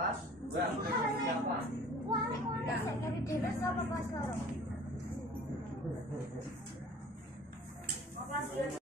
kelas 2 siapa? Dari dewe sama kelas loro. Kelas 2.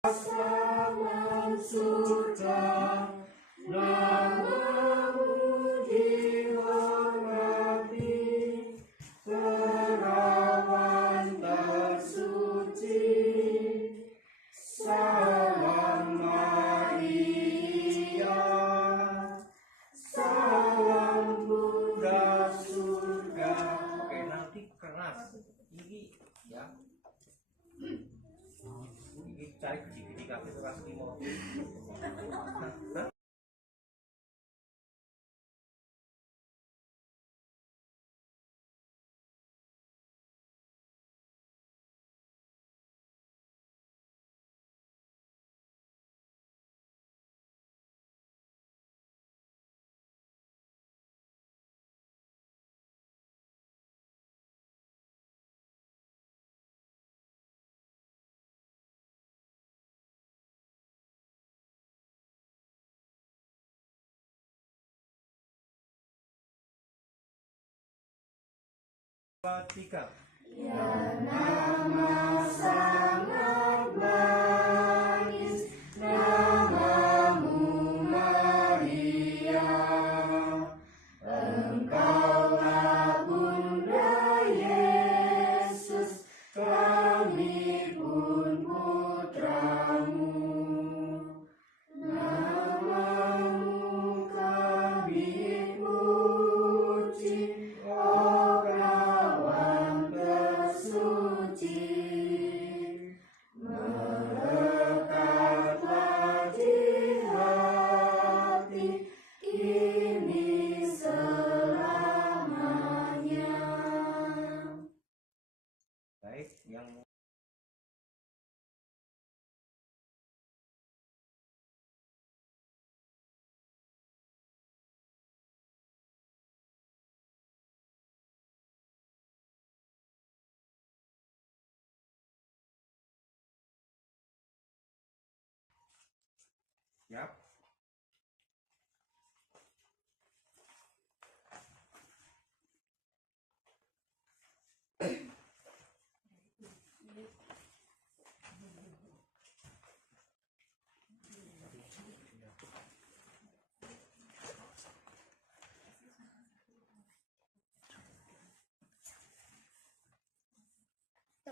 Pasangan sudah namamu dihormati, perawan tersuci, salam Maria, salam Bunda surga. Oke, nanti keras ini ya. Ini cari gigi kafe keras limo. Tiga. Ya nama sangat manis, namamu Maria, engkaulah Bunda Yesus, kami pun putramu. Namamu kami puji, oh perawan tersuci, melekatlah di hati kini selamanya. Baik, yang siap.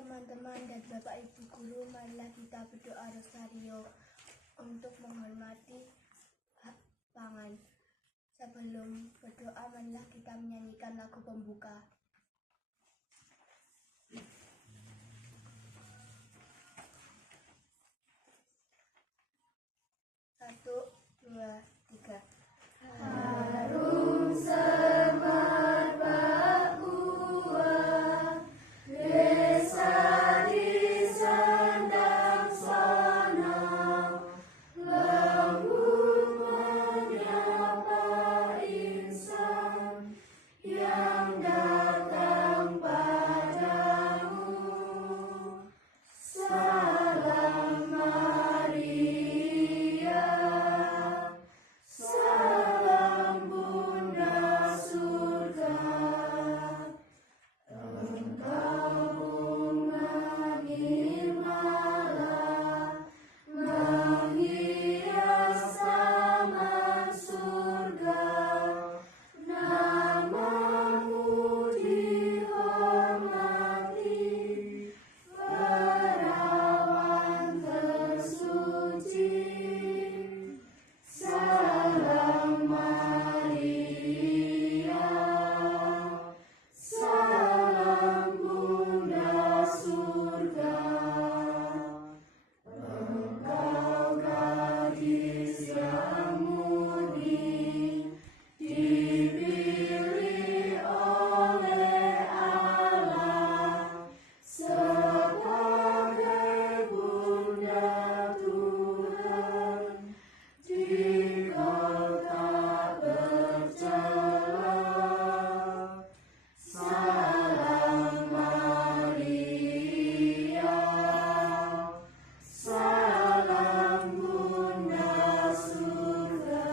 Teman-teman dan Bapak Ibu Guru, marilah kita berdoa rosario untuk menghormati hak pangan. Sebelum berdoa, marilah kita menyanyikan lagu pembuka. 1, 2, 3. Harum semerbak buah, desa di sandang sono, lembut menyapa insan yang datang padamu. Salam Maria, salam Bunda Surga, engkau bunga nirmala, menghias taman surga, namamu dihormati, perawan tersuci. Salam Maria, salam Bunda Surga, engkau gadis yang murni, dipilih oleh Allah sebagai Bunda Tuhan. Jika tak bercela, salam Maria, salam Bunda Surga.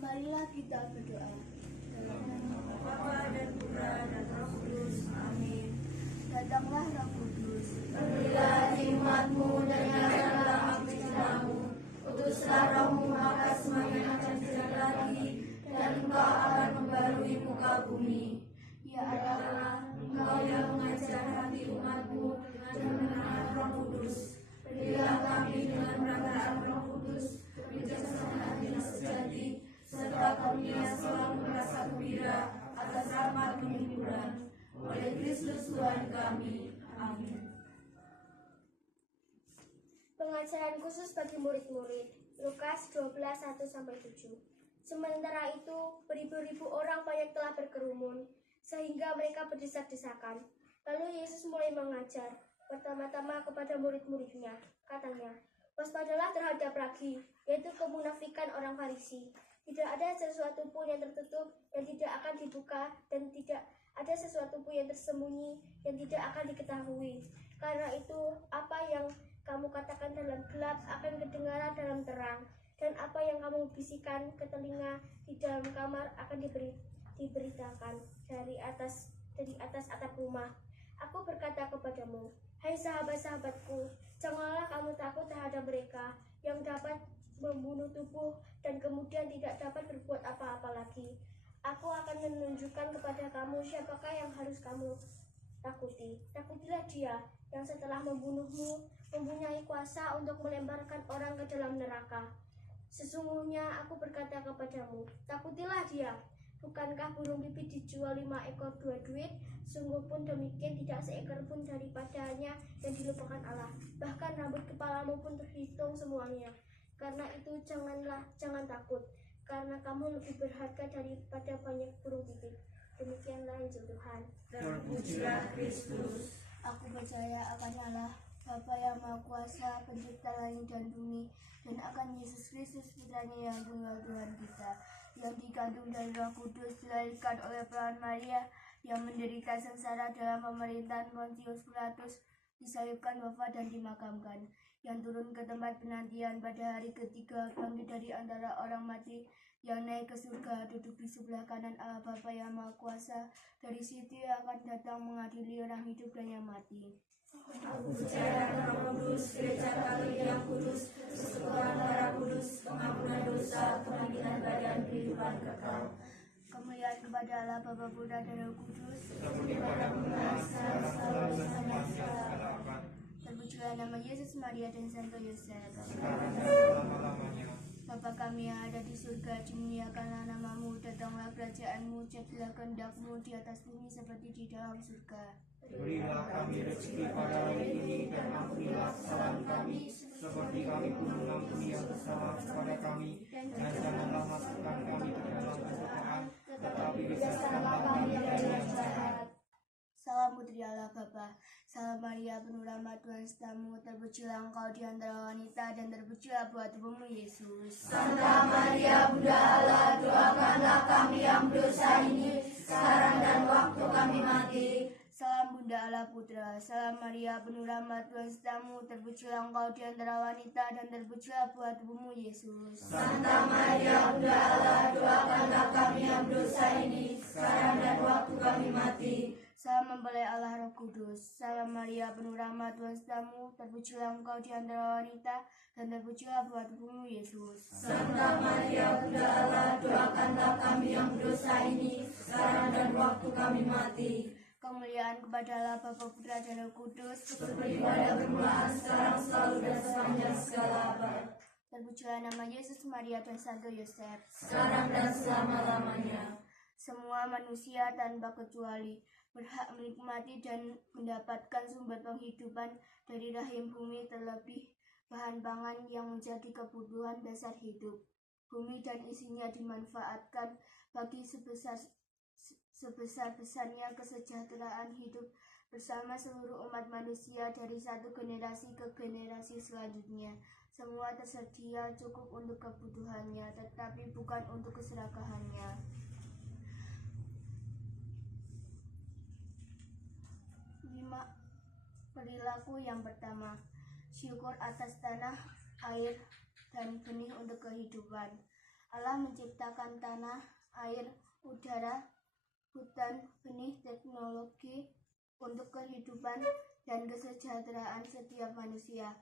Marilah kita berdoa. Bapa dan Putra dan Roh Kudus. Amin. Datanglah Roh Kudus, Berilah nikmat-Mu dan nyatakanlah api cinta-Mu. Utuslah Roh-Mu, maka semuanya akan sejahtera lagi, dan Engkau akan membarui muka bumi. Ya Allah, Engkau yang mengajar hati umat-Mu dengan menahan Roh Kudus. Berilah kami dengan perantaraan Roh Kudus kebijaksanaan hati yang sejati, serta karunia selalu merasa gembira atas rahmat penghiburan. Oleh Kristus Tuhan kami. Amin. pengajaran khusus bagi murid-murid. Lukas 12:1-7. Sementara itu, beribu-ribu orang banyak telah berkerumun, sehingga mereka berdesak-desakan. Lalu Yesus mulai mengajar, pertama-tama kepada murid-muridnya. Katanya, waspadalah terhadap ragi, yaitu kemunafikan orang Farisi. Tidak ada sesuatu pun yang tertutup yang tidak akan dibuka, dan tidak ada sesuatu pun yang tersembunyi yang tidak akan diketahui. Karena itu, apa yang kamu katakan dalam gelap akan kedengaran dalam terang, dan apa yang kamu bisikan ke telinga di dalam kamar akan diberitakan dari atas atap rumah. Aku berkata kepadamu, hai sahabat-sahabatku, janganlah kamu takut terhadap mereka yang dapat membunuh tubuh dan kemudian tidak dapat berbuat apa-apa lagi. Aku akan menunjukkan kepada kamu siapakah yang harus kamu takuti. Takutilah dia yang setelah membunuhmu mempunyai kuasa untuk melemparkan orang ke dalam neraka. Sesungguhnya aku berkata kepadamu, takutilah dia. Bukankah burung pipit dijual 5 ekor 2 duit? Sungguh pun demikian tidak seekor pun daripadanya yang dilupakan Allah. Bahkan rambut kepalamu pun terhitung semuanya. Karena itu jangan takut, karena kamu lebih berharga daripada banyak burung pipit. Demikianlah Injil Tuhan. Terpujilah Kristus. Aku percaya akan Allah, Bapa yang Maha Kuasa, Pencipta langit dan bumi, dan akan Yesus Kristus, Putranya yang tunggal Tuhan kita, yang dikandung dari Roh Kudus, dilahirkan oleh perawan Maria, yang menderita sengsara dalam pemerintahan Pontius Pilatus, disalibkan, wafat dan dimakamkan, yang turun ke tempat penantian pada hari ketiga, bangkit dari antara orang mati, yang naik ke surga, duduk di sebelah kanan Allah Bapa yang Maha Kuasa. Dari situ Ia akan datang mengadili orang hidup dan yang mati. Aku percaya Roh Kudus, Gereja Katolik yang kudus, persekutuan darah kudus, pengampunan dosa, kebangkitan badan, kehidupan kekal. Kemuliaan kepada Allah Bapa, Putra dan Roh Kudus. Seperti pada mula, sekarang, selalu, Yesus, Maria, dan Santo Yosef. sekarang dan selama-lamanya. Bapa kami yang ada di surga, dimuliakanlah namamu, datanglah kerajaanmu, jadilah kehendakmu di atas bumi seperti di dalam surga. Berilah kami rezeki pada hari ini, dan ampunilah kesalahan kami, seperti kami pun mengampuni yang bersalah kepada kami. Dan janganlah masukkan kami ke dalam pencobaan, tetapi bebaskanlah kami dari yang jahat. Salam putri Allah Bapa, salam Maria penuh rahmat Tuhan sertamu, terpujilah engkau di antara wanita dan terpujilah buah tubuhmu Yesus. Santa Maria Bunda Allah, doakanlah kami yang berdosa ini, sekarang dan waktu kami mati. Salam Bunda Allah Putra, salam Maria penuh rahmat Tuhan sertamu, terpujilah engkau di antara wanita dan terpujilah buah tubuhmu Yesus. Santa Maria Bunda Allah, doakanlah kami yang berdosa ini, sekarang dan waktu kami mati. Salam mempelai Allah Roh Kudus, salam Maria penuh rahmat Tuhan sertamu, terpujilah engkau di antara wanita dan terpujilah buah tubuhmu Yesus. Santa Maria Bunda Allah, doakanlah kami yang berdosa ini, sekarang dan waktu kami mati. Kemuliaan kepada Allah Bapa, Putra dan Roh Kudus, Seperti pada permulaan, sekarang, selalu, dan sepanjang segala abad. terpujilah nama Yesus, Maria, dan Santo Yosef. Sekarang dan selama-lamanya. Semua manusia tanpa kecuali berhak menikmati dan mendapatkan sumber penghidupan dari rahim bumi, terlebih bahan pangan yang menjadi kebutuhan dasar hidup. Bumi dan isinya dimanfaatkan bagi sebesar-besarnya kesejahteraan hidup bersama seluruh umat manusia dari satu generasi ke generasi selanjutnya. Semua tersedia cukup untuk kebutuhannya, tetapi bukan untuk keserakahannya. 5. Perilaku yang pertama, syukur atas tanah, air, dan benih untuk kehidupan. Allah menciptakan tanah, air, udara, hutan, benih, teknologi untuk kehidupan dan kesejahteraan setiap manusia.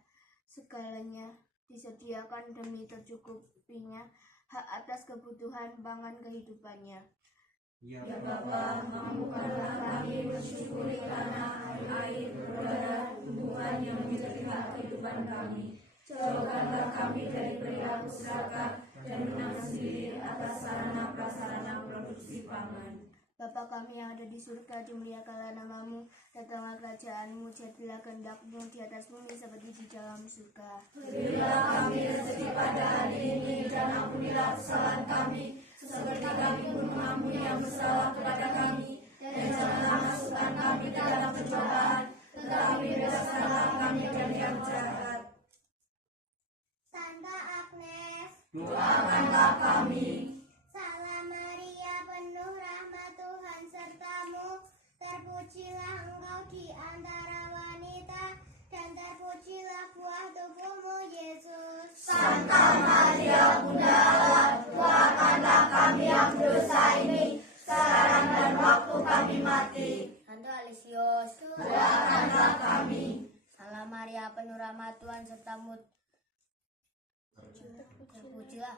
Segalanya disediakan demi tercukupinya hak atas kebutuhan pangan kehidupannya. Ya Ya Bapa, mampukanlah kami mensyukuri tanah, air, udara, tumbuhan yang menjadi hak kehidupan kami. Jauhkanlah kami dari perilaku serakah dan menang sendiri atas sarana prasarana produksi pangan. Bapa kami yang ada di surga, dimuliakanlah namamu, datanglah kerajaanmu, jadilah kehendakmu di atas bumi seperti di dalam surga. Berilah kami rezeki pada hari ini, dan ampunilah kesalahan kami, seperti kami pun mengampuni yang bersalah kepada kami. Dan janganlah masukkan kami ke dalam pencobaan, tetapi bebaskanlah kami dari yang jahat. Santa Agnes, Doakanlah kami. salam Maria penuh rahmat Tuhan sertamu, terpujilah engkau di antara wanita dan terpujilah buah tubuhmu Yesus. Santa Maria Bunda Allah, doakanlah kami yang berdosa ini, sekarang dan waktu kami mati. Santo Alisius, Doakanlah kami. salam Maria penuh rahmat Tuhan sertamu, terpujilah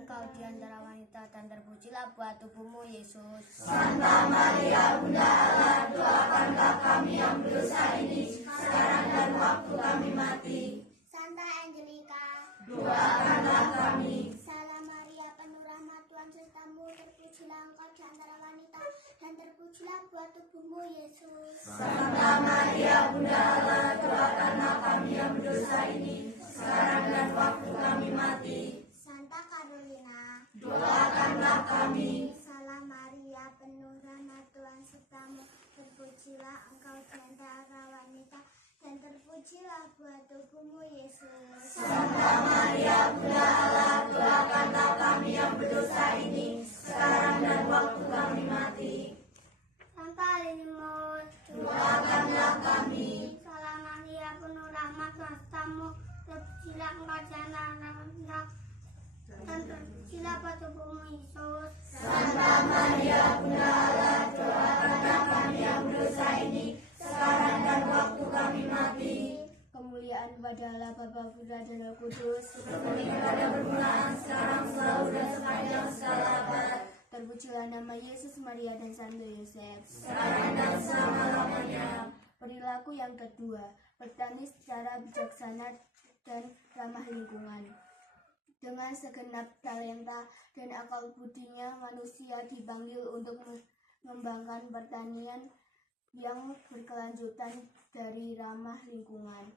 engkau di antara wanita dan terpujilah buah tubuhmu Yesus. Santa Maria Bunda Allah, doakanlah kami yang berdosa ini, sekarang dan waktu kami mati. Santa Angelika, Doakanlah kami. salam Maria penuh rahmat Tuhan sertamu, terpujilah engkau di antara wanita dan terpujilah buah tubuhmu Yesus. Santa Maria Bunda Allah, doakanlah kami yang berdosa ini, sekarang dan waktu kami mati. Santa Carolina, Doakanlah kami. salam Maria penuh rahmat Tuhan sertamu, terpujilah engkau di antara wanita dan terpujilah buah tubuhmu Yesus. Santa Maria Bunda Allah, doakanlah kami yang berdosa ini, sekarang dan waktu kami mati. Santa Linus, Doakanlah kami. salam Maria penuh rahmat Tuhan sertamu, terpujilah engkau di antara wanita dan terpujilah buah tubuhmu Yesus. Santa Maria Bunda Allah, doakanlah kami yang berdosa ini, sekarang dan waktu kami mati. Kemuliaan kepada Allah Bapa, Putra dan Roh Kudus, Seperti pada permulaan, sekarang, selalu, dan sepanjang segala abad. terpujilah nama Yesus, Maria, dan Santo Yosef. Sekarang dan selama-lamanya. Perilaku Perilaku yang kedua, bertani secara bijaksana dan ramah lingkungan. Dengan segenap talenta dan akal budinya, manusia dipanggil untuk mengembangkan pertanian yang berkelanjutan dari ramah lingkungan.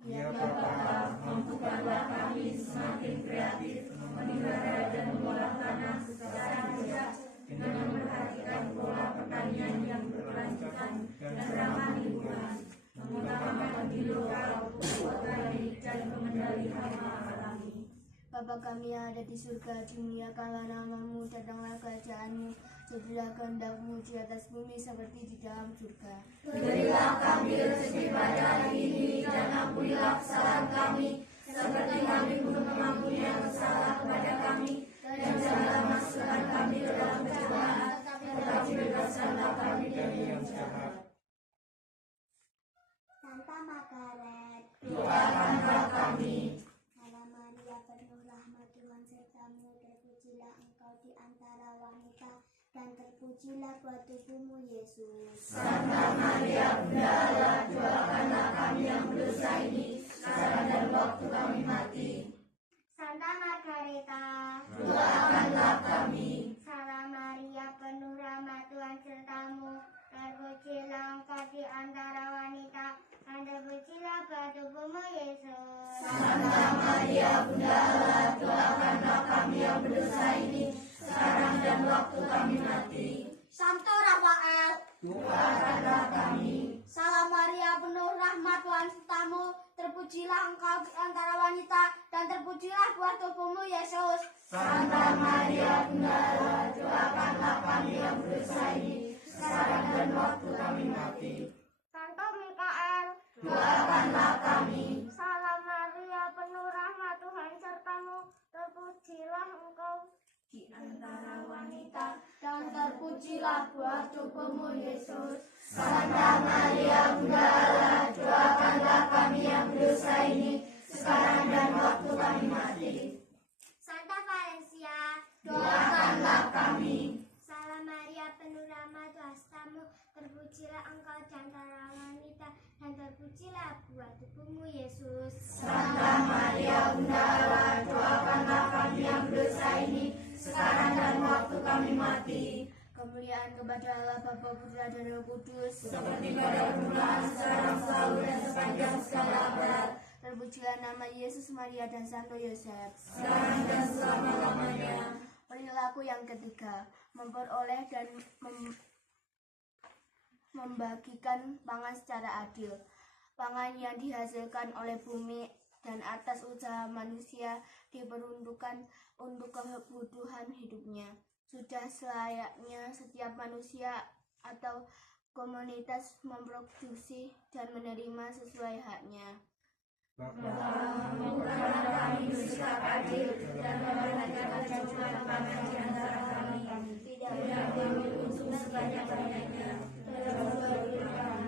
Ya Bapa, mampukanlah kami semakin kreatif memelihara dan mengolah tanah secara bijak dengan memperhatikan pola pertanian yang berkelanjutan dan ramah lingkungan, mengutamakan lebih lokal, pupuk organik, dan pengendali hama alami. Bapa kami yang ada di surga, dimuliakanlah namamu, datanglah kerajaanmu, jadilah kehendakmu di atas bumi seperti di dalam surga. Berilah kami rezeki pada hari ini, dan ampunilah kesalahan kami, seperti kami pun mengampuni yang bersalah kepada kami, dan janganlah masukkan kami ke dalam pencobaan, tetapi bebaskanlah kami dari yang jahat. Santa Margaret, Doakanlah kami. Salam Maria, penuh rahmat Tuhan sertamu, terpujilah engkau di antara wanita, dan terpujilah buah tubuhmu Yesus. Santa Maria, Bunda Allah, doakanlah kami yang berdosa ini, sekarang dan waktu kami mati. Santa Margareta, Doakanlah kami. Salam Maria, penuh rahmat Tuhan sertamu, terpujilah engkau di antara wanita, dan terpujilah buah tubuhmu Yesus. Santa Maria, Bunda Allah, doakanlah kami yang berdosa ini, sekarang dan waktu kami mati. Santo Rafael, Doakanlah kami. Salam Maria, penuh rahmat Tuhan sertamu, terpujilah engkau di antara wanita, dan terpujilah buah tubuhmu Yesus. Santa Maria, Bunda Allah, doakanlah kami yang berdosa ini, sekarang dan waktu kami mati. Santo Mikael, Doakanlah kami. Salam Maria, penuh rahmat Tuhan sertamu, terpujilah engkau Di antara wanita, dan terpujilah buah tubuhmu Yesus. Santa Maria, Bunda Allah, doakanlah kami yang berdosa ini, sekarang dan waktu kami mati. Santa Valencia, Doakanlah kami. Salam Maria, penuh rahmat Tuhan sertamu, terpujilah engkau di antara wanita, dan terpujilah buah tubuhmu Yesus. Santa Maria, Bunda Allah, doakanlah kami yang berdosa ini, sekarang dan waktu kami mati. Kemuliaan kepada Allah Bapa, Putra, dan Roh Kudus, Seperti pada permulaan, sekarang, selalu, dan sepanjang segala abad. terpujilah nama Yesus, Maria, dan Santo Yosef. Sekarang dan selama-lamanya. Perilaku yang ketiga, memperoleh dan membagikan pangan secara adil. Pangan yang dihasilkan oleh bumi dan atas usaha manusia diperuntukkan untuk kebutuhan hidupnya. Sudah selayaknya setiap manusia atau komunitas memproduksi dan menerima sesuai haknya. Mampukanlah kami bersikap adil dan memperhatikan kecukupan pangan di antara kami. Tidak mengambil untung sebanyak-banyaknya, tetapi berkurang.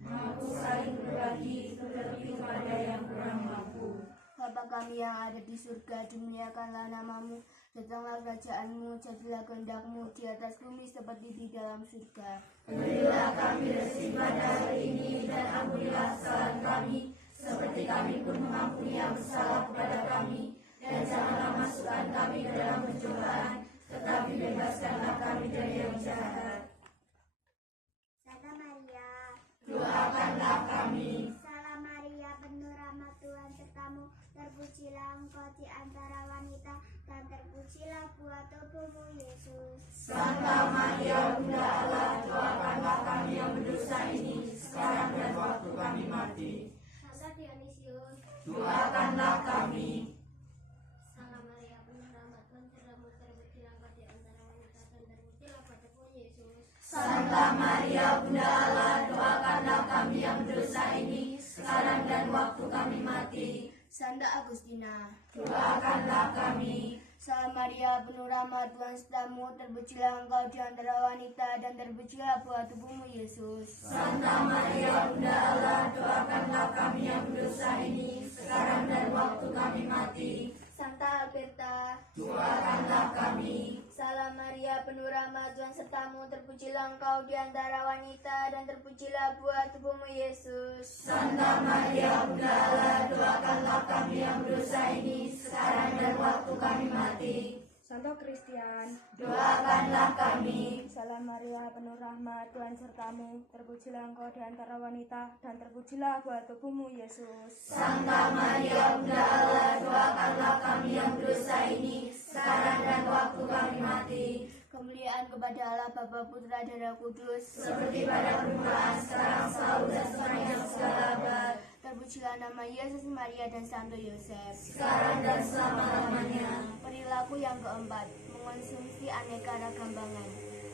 Mampu saling berbagi, terlebih kepada yang kurang mampu. Bapa kami yang ada di surga, dimuliakanlah namamu, datanglah kerajaanmu, jadilah kehendakmu di atas bumi seperti di dalam surga. Berilah kami rezeki pada hari ini, dan ampunilah kesalahan kami, seperti kami pun mengampuni yang bersalah kepada kami, dan janganlah masukkan kami ke dalam pencobaan, tetapi bebaskanlah kami dari yang jahat. Santa Maria, Doakanlah kami. Salam Maria, penuh rahmat Tuhan sertamu, terpujilah engkau di antara wanita, dan terpujilah buah tubuhmu Yesus. Santa Maria, Bunda Allah, doakanlah kami yang berdosa ini, sekarang dan waktu kami mati. Santa Dionisius, Doakanlah kami. Salam Maria, penuh rahmat Tuhan sertamu, terpujilah engkau di antara wanita, dan terpujilah buah tubuhmu Yesus. Santa Maria, Bunda Allah, doakanlah kami yang berdosa ini, sekarang dan waktu kami mati. Santa Agustina, Doakanlah kami. Salam Maria, penuh rahmat Tuhan sertamu, terpujilah engkau di antara wanita, dan terpujilah buah tubuhmu Yesus. Santa Maria, Bunda Allah, doakanlah kami yang berdosa ini, sekarang dan waktu kami mati. Santa Alberta, Doakanlah kami. Salam Maria, penuh rahmat, Tuhan sertamu, terpujilah engkau di antara wanita, dan terpujilah buah tubuhmu, Yesus. Santa Maria, Bunda Allah, doakanlah kami yang berdosa ini, sekarang dan waktu kami mati. Santo Kristian, Doakanlah kami. Salam Maria, penuh rahmat, Tuhan sertamu, terpujilah engkau di antara wanita, dan terpujilah buah tubuhmu, Yesus. Santa Maria, Bunda Allah, doakanlah kami yang berdosa ini, sekarang dan waktu kami mati. Kemuliaan kepada Allah Bapa, Putra, dan Roh Kudus, Seperti pada permulaan, sekarang, selalu, dan sepanjang segala abad. terpujilah nama Yesus, Maria, dan Santo Yosef. Sekarang dan selama-lamanya. Perilaku yang keempat, mengonsumsi aneka ragam pangan.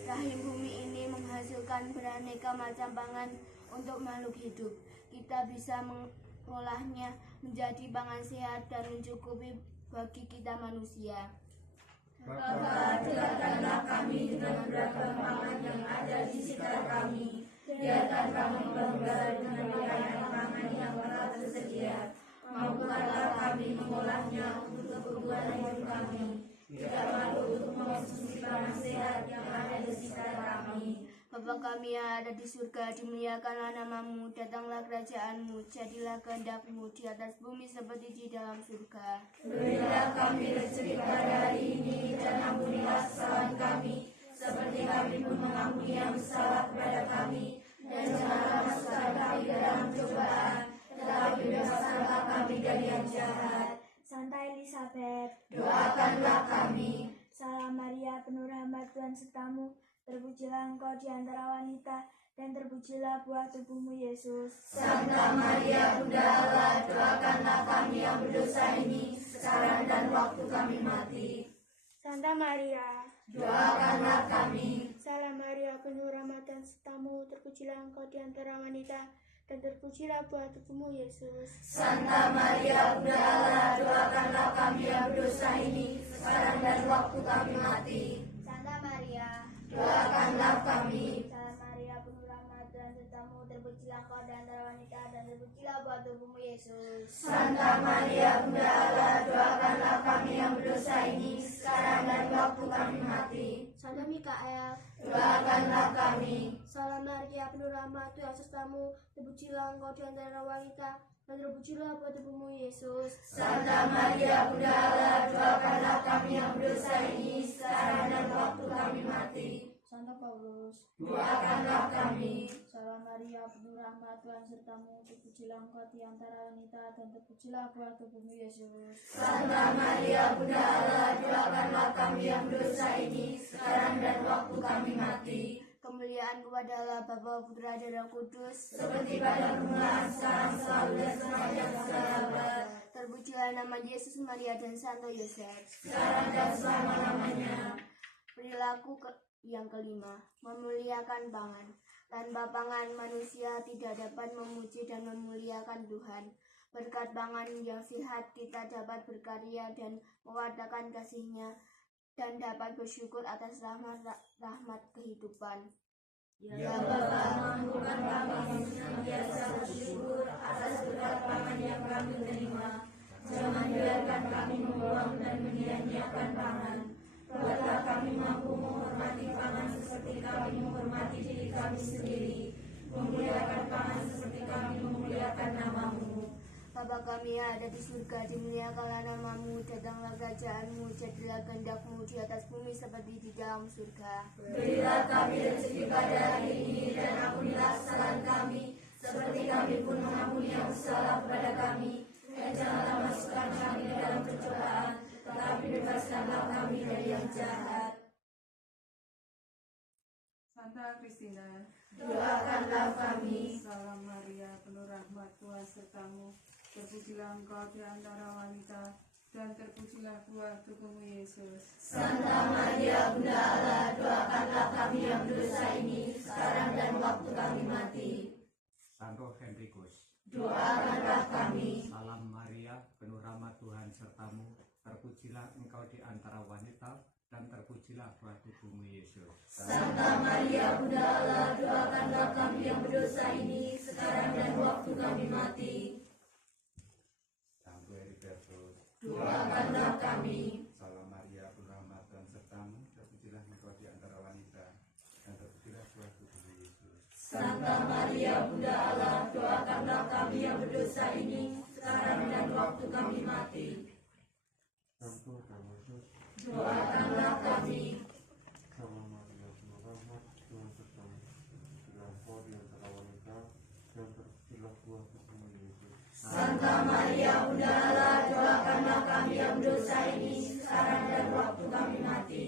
Rahim bumi ini menghasilkan beraneka macam pangan untuk makhluk hidup. Kita bisa mengolahnya menjadi pangan sehat dan mencukupi bagi kita manusia. Bapa, dekatkanlah kami dengan beragam pangan yang ada di sekitar kami. Biarkan kami bangga dengan banyak pangan yang telah tersedia. Mampukanlah kami mengolahnya untuk kebutuhan hidup kami. Tidak malu untuk mengonsumsi pangan sehat yang ada di sekitar kami. Bapa kami yang ada di surga, dimuliakanlah namamu, datanglah kerajaanmu, jadilah kehendakmu di atas bumi seperti di dalam surga. Berilah kami rezeki pada hari ini, dan ampunilah kesalahan kami, seperti kami pun mengampuni yang bersalah kepada kami. Dan janganlah masukkan kami ke dalam cobaan, tetapi bebaskanlah kami dari yang jahat. Santa Elisabeth, Doakanlah kami. Salam Maria, penuh rahmat, Tuhan sertamu, terpujilah engkau di antara wanita, dan terpujilah buah tubuhmu, Yesus. Santa Maria, Bunda Allah, doakanlah kami yang berdosa ini, sekarang dan waktu kami mati. Santa Maria, Doakanlah kami. Salam Maria, penuh rahmat, Tuhan sertamu, terpujilah engkau di antara wanita, dan terpujilah buah tubuhmu, Yesus. Santa Maria, Bunda Allah, doakanlah kami yang berdosa ini, sekarang dan waktu kami mati. Santa Maria, Doakanlah kami. Salam Maria, penuh rahmat, Tuhan sertamu, terpujilah engkau di antara wanita, dan terpujilah buah tubuhmu, Yesus. Santa Maria, Bunda Allah, doakanlah kami yang berdosa ini, sekarang dan waktu kami mati. Santa Mikael, Doakanlah kami. Salam Maria, penuh rahmat, Tuhan sertamu, terpujilah engkau di antara wanita, dan terpujilah buah tubuhmu, Yesus. Santa Maria, Bunda Allah, doakanlah kami yang berdosa ini, sekarang dan waktu kami mati. Santa Paulus, Doakanlah kami. Salam Maria, penuh rahmat, Tuhan sertamu, terpujilah engkau di antara wanita, dan terpujilah buah tubuhmu, Yesus. Santa Maria, Bunda Allah, doakanlah kami yang berdosa ini, sekarang dan waktu kami mati. Kemuliaan kepada Allah Bapa, Putra, dan Roh Kudus, Seperti pada permulaan, sekarang, selalu, dan sepanjang segala abad. terpujilah nama Yesus, Maria, dan Santo Yosef. Sekarang dan selama-lamanya. Perilaku yang kelima, memuliakan pangan. Tanpa pangan, manusia tidak dapat memuji dan memuliakan Tuhan. Berkat pangan yang sehat, kita dapat berkarya dan mewartakan kasih-Nya, dan dapat bersyukur atas rahmat kehidupan. Ya Bapa, mampukan kami senantiasa bersyukur atas berkat pangan yang kami terima. Jangan biarkan kami membuang dan menyia-nyiakan pangan. Buatlah kami mampu menghormati pangan seperti kami menghormati diri kami sendiri. Memuliakan pangan seperti kami memuliakan nama-Mu. Bapa kami yang ada di surga, dimuliakanlah namamu, datanglah kerajaanmu, jadilah kehendak-Mu di atas bumi seperti di dalam surga. Berilah kami rezeki pada hari ini, dan ampunilah kesalahan kami, seperti kami pun mengampuni yang bersalah kepada kami. Dan janganlah masukkan kami ke dalam pencobaan, tetapi bebaskanlah kami dari yang jahat. Santa Kristina, Doakanlah kami. Salam Maria, penuh rahmat, Tuhan sertamu, terpujilah engkau di antara wanita, dan terpujilah buah tubuhmu, Yesus. Santa Maria, Bunda Allah, doakanlah kami yang berdosa ini, sekarang dan waktu kami mati. Santo Henrikus, Doakanlah kami. Salam Maria, penuh rahmat, Tuhan sertamu, terpujilah engkau di antara wanita, dan terpujilah buah tubuhmu, Yesus. Santa Maria, Bunda Allah, doakanlah kami yang berdosa ini, sekarang dan waktu kami mati. Santo Heribertus, Doakanlah kami. Salam Maria, penuh rahmat, Tuhan sertamu, terpujilah engkau di antara Maria, Bunda Allah, doakanlah kami yang berdosa ini, sekarang dan waktu kami mati. Doakanlah kami. Sama Maria, penuh rahmat, Tuhan sertamu. Berkatilah engkau di antara wanita, dan terpujilah buah tubuhmu Yesus. Santa Maria, Bunda Allah, doakanlah kami yang berdosa ini, sekarang dan waktu kami mati.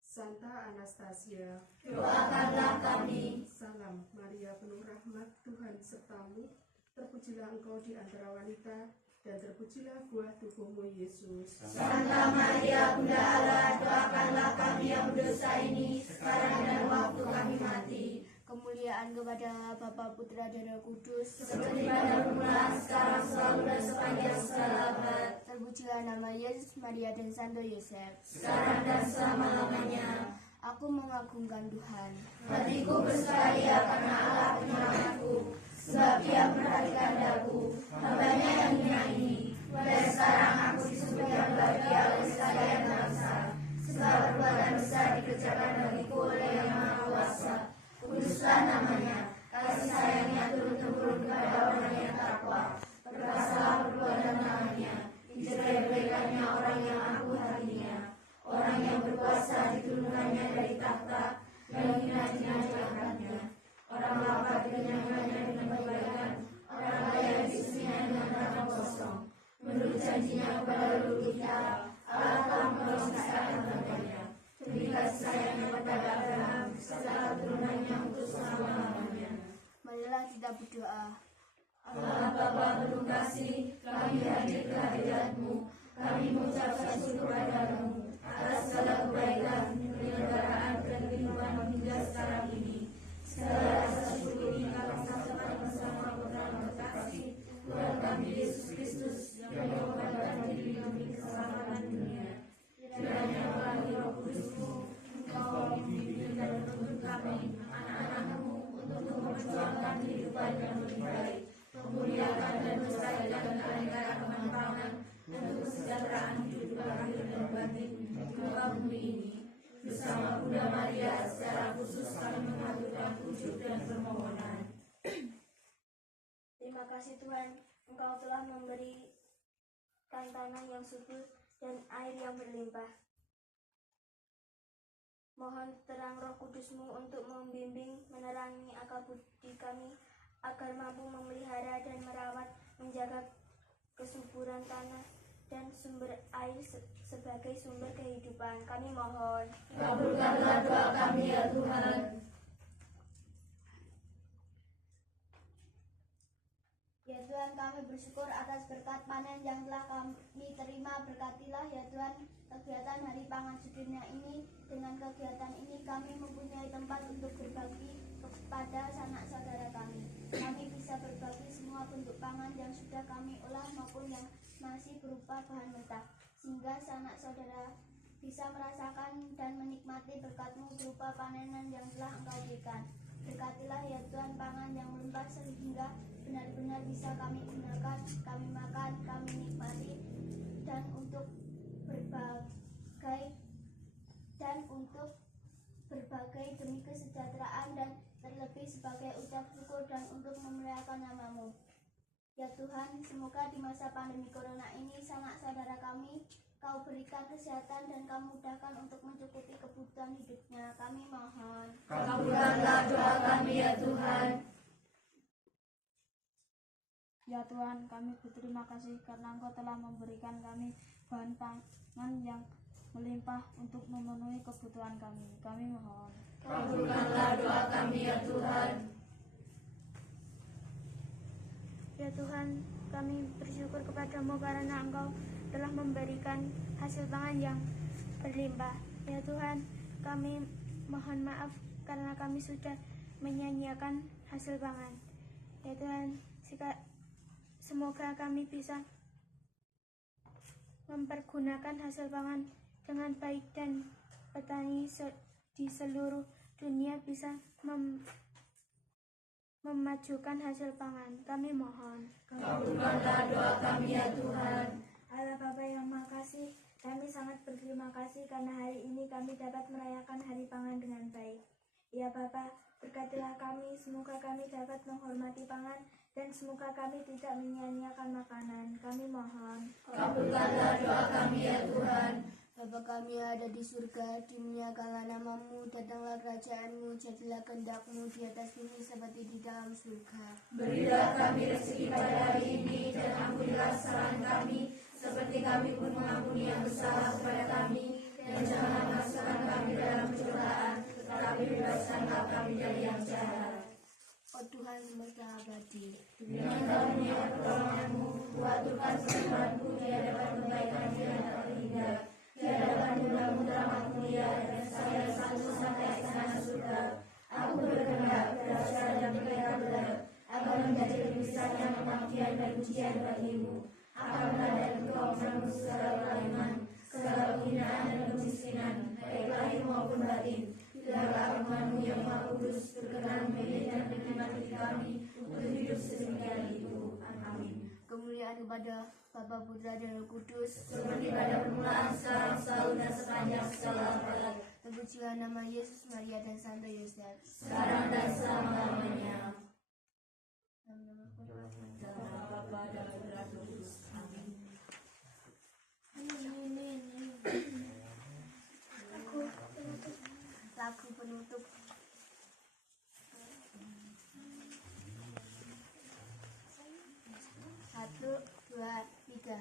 Santa Anastasia, Doakanlah kami. salam Maria penuh rahmat, Tuhan sertamu. Terpujilah engkau di antara wanita, dan terpujilah buah tubuhmu Yesus. Santa Maria, Bunda Allah, doakanlah kami yang berdosa ini, sekarang dan waktu kami mati. Kemuliaan kepada Bapa, Putra, dan Roh Kudus. Seperti pada permulaan, sekarang, selalu, dan sepanjang segala abad. Terpujilah nama Yesus, Maria, dan Santo Yosef. Sekarang dan selama-lamanya. Aku mengagungkan Tuhan. Hatiku bersukaria karena Allah penyelamatku, sebab Dia memperhatikan daku, hambanya yang hina ini. Mulai sekarang aku disebut yang bahagia oleh sekalian bangsa, sebab perbuatan besar dikerjakan bagiku oleh Yang Maha Kuasa. Kuduslah namanya, kasih sayangnya turun-temurun kepada orang yang takwa. Perkasalah perbuatan namanya, dicerai-beraikannya orang yang aku hatinya. Orang yang berkuasa diturunkannya dari takhta, dan hina-hina diangkatnya. Orang lapar dikenyangkannya dengan kebaikan, orang kaya diisinya dengan tanah kosong. Menurut janjinya kepada leluhur kita, Allah telah menolong Israel hambanya. Demi kasih sayangnya kepada Abraham, serta keturunannya untuk selama-lamanya. Marilah kita berdoa. Allah Bapa penuh kasih, kami hadir ke hadirat-Mu. Kami mengucapkan syukur padamu atas segala kebaikan, penyelenggaraan, dan kehidupan hingga sekarang ini. Segala rasa syukur ini kami sampaikan bersama putra terkasih, Tuhan kami Yesus Kristus, yang mengorbankan diri demi keselamatan dunia. Kiranya melalui Roh Kudus-Mu, Engkau membimbing dan menuntun kami, anak-anak-Mu, untuk memperjuangkan kehidupan yang lebih baik, memuliakan dan melestarikan keanekaragaman pangan, untuk kesejahteraan hidup lahir dan batin di muka bumi ini. Bersama Bunda Maria, secara khusus kami mengaturkan ujuk dan permohonan. Terima kasih Tuhan, Engkau telah memberikan tanah yang subur dan air yang berlimpah. Mohon terang Roh Kudus-Mu untuk membimbing, menerangi akal budi kami, agar mampu memelihara dan merawat, menjaga kesuburan tanah dan sumber air sebagai sumber kehidupan. Kami mohon. Kabulkanlah doa kami ya Tuhan. Ya Tuhan, kami bersyukur atas berkat panen yang telah kami terima. Berkatilah ya Tuhan kegiatan Hari Pangan Sedunia ini. Dengan kegiatan ini kami mempunyai tempat untuk berbagi kepada sanak saudara kami. Kami bisa berbagi semua bentuk pangan yang sudah kami olah maupun yang masih berupa bahan mentah, sehingga sanak saudara bisa merasakan dan menikmati berkat-Mu berupa panenan yang telah Engkau berikan. Berkatilah ya Tuhan pangan yang melimpah sehingga benar-benar bisa kami gunakan, kami makan, kami nikmati, dan untuk berbagai demi kesejahteraan dan terlebih sebagai ucap syukur dan untuk memuliakan nama-Mu. Ya Tuhan, semoga di masa pandemi corona ini sanak saudara kami Kau berikan kesehatan dan Kau mudahkan untuk mencukupi kebutuhan hidupnya. Kami mohon. Kabulkanlah doa kami ya Tuhan. Ya Tuhan, kami berterima kasih karena Engkau telah memberikan kami bahan pangan yang melimpah untuk memenuhi kebutuhan kami. Kami mohon. Kabulkanlah doa kami ya Tuhan. Ya Tuhan, kami bersyukur kepada-Mu karena Engkau telah memberikan hasil pangan yang berlimpah. Ya Tuhan, kami mohon maaf karena kami sudah menyia-nyiakan hasil pangan. Ya Tuhan, semoga kami bisa mempergunakan hasil pangan dengan baik dan petani di seluruh dunia bisa memajukan hasil pangan. Kami mohon. Kabulkanlah doa kami ya Tuhan. Allah Bapa yang Maha Kasih, kami sangat berterima kasih karena hari ini kami dapat merayakan Hari Pangan dengan baik. Ya Bapa, Berkatilah kami, semoga kami dapat menghormati pangan dan semoga kami tidak menyia-nyiakan makanan. Kami mohon. Kabulkanlah doa kami ya Tuhan. Bapa kami yang ada di surga, dimuliakanlah namamu, datanglah kerajaanmu, jadilah kehendak-mu di atas bumi seperti di dalam surga. Berilah kami rezeki pada hari ini dan ampunilah kesalahan kami seperti kami pun mengampuni yang bersalah kepada kami, dan jangan masukkan kami dalam pencobaan, tetapi bebaskanlah kami dari yang jahat. Oh Tuhan semesta abadi, Dengan karunia pertolonganmu, kuatkan kehidupanku di hadapan kebaikan yang tak terhingga, di hadapan mudah-mudah amat mulia dan saya satu sampai istana surga. Aku berkehendak belajar dan mereka benar, agar menjadi misalnya pengabdian dan ujian bagimu. Akan meladani engkau menanggung segala kelainan, segala penghinaan dan kemiskinan, baik lahir maupun batin. Biarlah firman-Mu yang Maha Kudus berkenan mendidik dan menerima diri kami untuk hidup sedemikian itu. Amin. kemuliaan kepada Bapa, Putra, dan Roh Kudus, Seperti pada permulaan, sekarang, selalu, dan sepanjang segala abad. terpujilah nama Yesus, Maria, dan Santo Yosef. Sekarang dan selama-lamanya. Dalam nama Bapa dan Putra dan Roh Kudus. Amin. Lagu penutup. Satu, dua, tiga.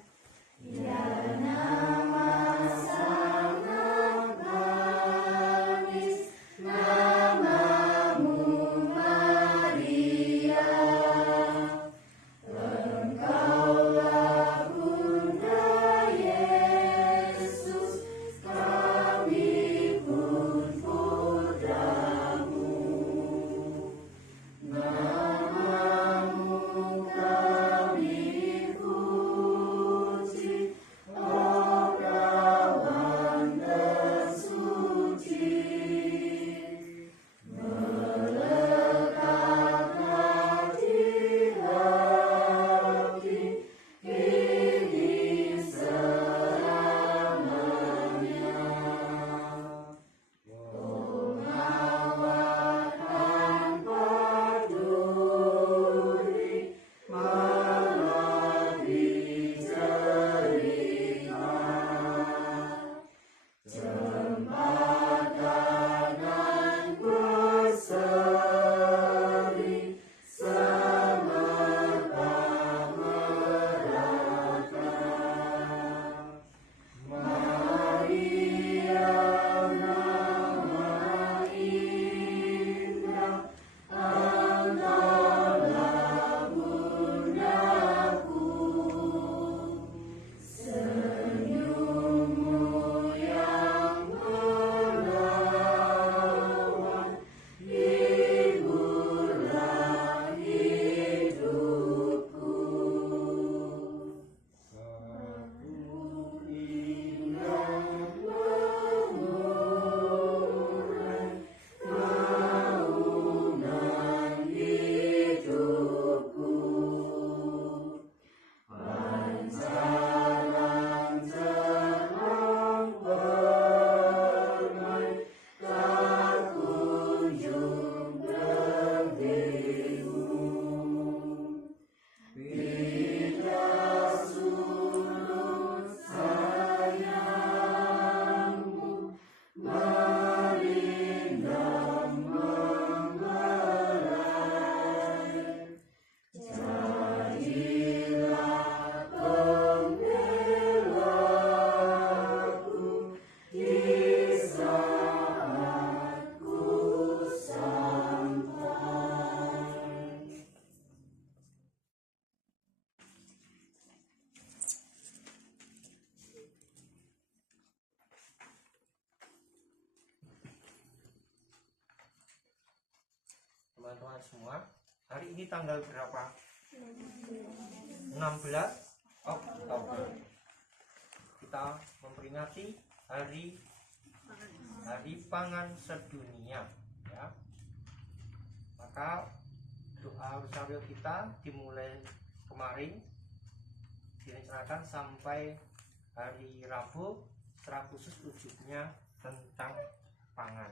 Teman-teman semua, hari ini tanggal berapa? 16 Oktober. Kita memperingati hari pangan sedunia, ya. Maka doa bersama kita dimulai kemarin, direncanakan sampai hari Rabu secara khusus wujudnya tentang pangan.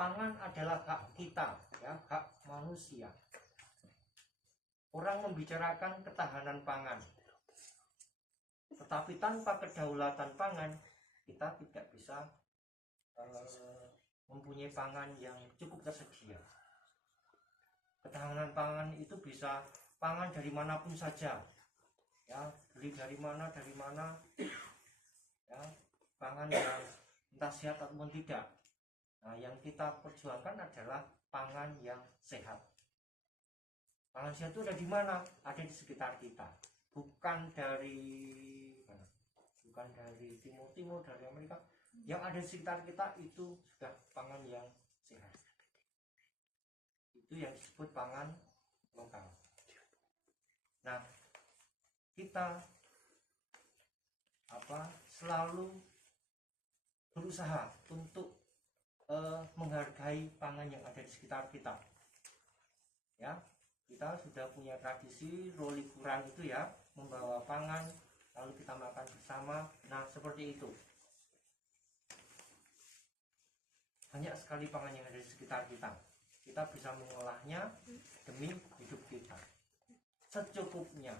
pangan adalah hak kita, ya, hak manusia. Orang membicarakan ketahanan pangan, tetapi tanpa kedaulatan pangan kita tidak bisa mempunyai pangan yang cukup tersedia. Ketahanan pangan itu bisa pangan dari manapun saja, ya, beli dari mana, ya, pangan yang entah sehat ataupun tidak. Nah, yang kita perjuangkan adalah pangan yang sehat. Pangan sehat itu ada di mana? Ada di sekitar kita, bukan dari mana? Bukan dari timur, dari Amerika. Yang ada di sekitar kita itu sudah pangan yang sehat. Itu yang disebut pangan lokal. Nah, kita selalu berusaha untuk menghargai pangan yang ada di sekitar kita. Ya, kita sudah punya tradisi roli kurang itu, ya, membawa pangan lalu kita makan bersama. Nah, seperti itu. Banyak sekali pangan yang ada di sekitar kita. Kita bisa mengolahnya demi hidup kita secukupnya.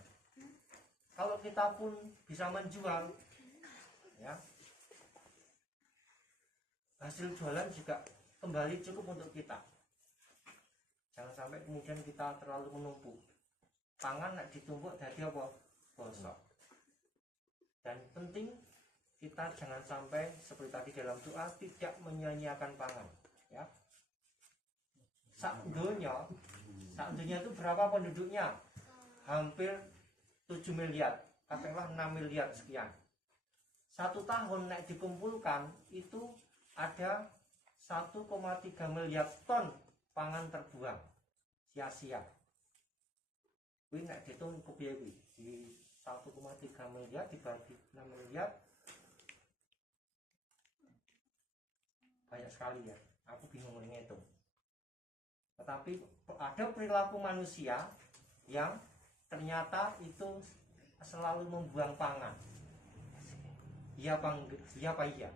Kalau kita pun bisa menjual, ya, hasil jualan juga kembali cukup untuk kita. Jangan sampai kemudian kita terlalu menumpuk. Pangan nak ditumpuk jadi apa? Bosok. Dan penting kita jangan sampai seperti tadi dalam doa tidak menyia-nyiakan pangan, ya. Sak dunia itu berapa penduduknya? Hampir 7 miliar, katakanlah 6 miliar sekian. 1 tahun naik dikumpulkan itu ada 1,3 miliar ton pangan terbuang sia-sia. Kuwi nek dihitung kepiye kuwi? Di 1,3 miliar dibagi 6 miliar banyak sekali, ya. Aku bingung menghitung. Tetapi ada perilaku manusia yang ternyata itu selalu membuang pangan. Iya apa iya?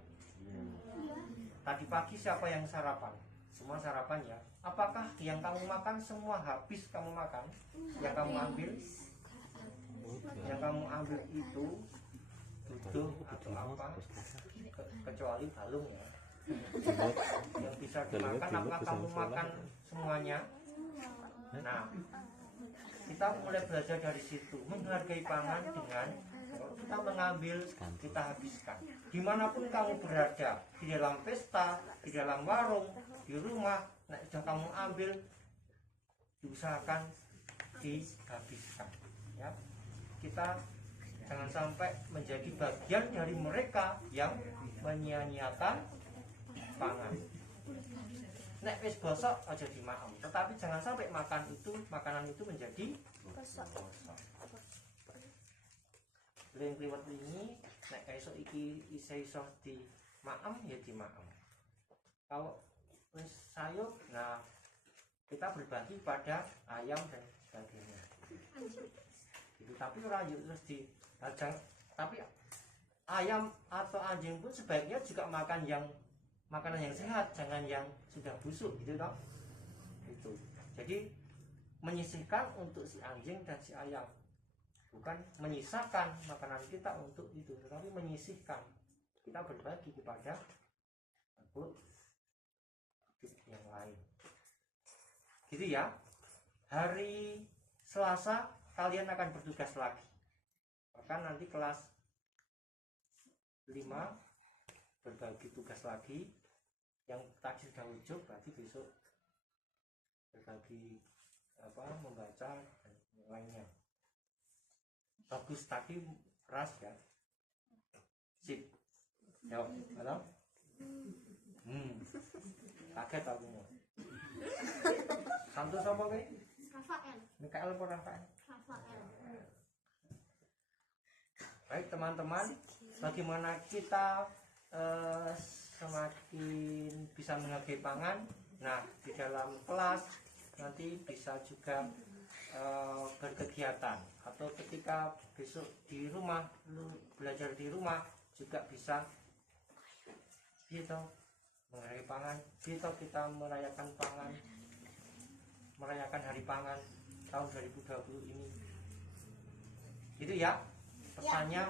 Tadi pagi siapa yang sarapan? Semua sarapan, ya. Apakah yang kamu makan semua habis kamu makan? Yang kamu ambil? Yang kamu ambil itu duduh atau apa? Kecuali balung, ya. Yang bisa dimakan, apakah kamu makan semuanya? Nah, kita mulai belajar dari situ, menghargai pangan dengan kita mengambil, kita habiskan. Dimanapun kamu berada, di dalam pesta, di dalam warung, di rumah, nah, sudah kamu ambil, diusahakan dihabiskan, ya. Kita jangan sampai menjadi bagian dari mereka yang menyia-nyiakan pangan. Nek wis bosok aja dimaem, tetapi jangan sampai makanan itu menjadi bosok. Leng kliwat ini nek esuk iki iso di maem ya di maem. Kalau wis sayur, nah kita berbagi pada ayam dan sebagainya. Gitu, tapi ora yo terus di tapi ayam atau anjing pun sebaiknya juga makan yang makanan yang sehat, jangan yang sudah busuk, gitu toh. Itu. Jadi menyisihkan untuk si anjing dan si ayam. Bukan menyisakan makanan kita untuk itu, tetapi menyisihkan. Kita berbagi kepada makhluk yang lain. Gitu, ya. Hari Selasa kalian akan bertugas lagi. Bahkan nanti kelas 5 berbagi tugas lagi. Yang tadi sudah ujuk, berarti besok berbagi membaca dan yang lainnya. Bagus, tadi keras, ya. Sip. Yo, halo. Kaget aku mau. Santu sapa kowe? Rafael. Mikael apa Rafael? Rafael. Baik, teman-teman, bagaimana kita semakin bisa menghargai pangan. Nah, di dalam kelas nanti bisa juga berkegiatan, atau ketika besok di rumah belajar di rumah juga bisa gitu mengenai pangan. Kita merayakan pangan, merayakan hari pangan tahun 2020 ini. Itu ya pesannya,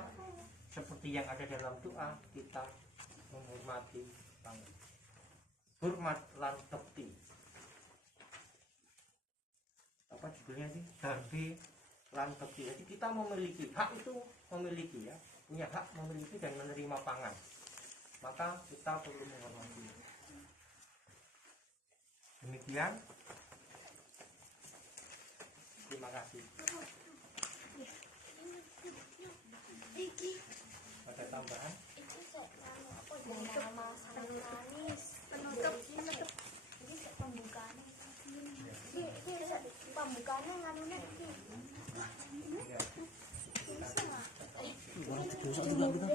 seperti yang ada dalam doa, kita menghormati pangan. Hormat lan bekti. Apa judulnya sih? Harbi lan bekti. Jadi kita memiliki hak, itu memiliki ya, punya hak memiliki dan menerima pangan. Maka kita perlu menghormati. Demikian. Terima kasih. Ada tambahan? Itu nama manis. Penutup. Ini pembukaan. Pembukaannya nganunya ini. Ya. Ini sama. Dosa juga kita.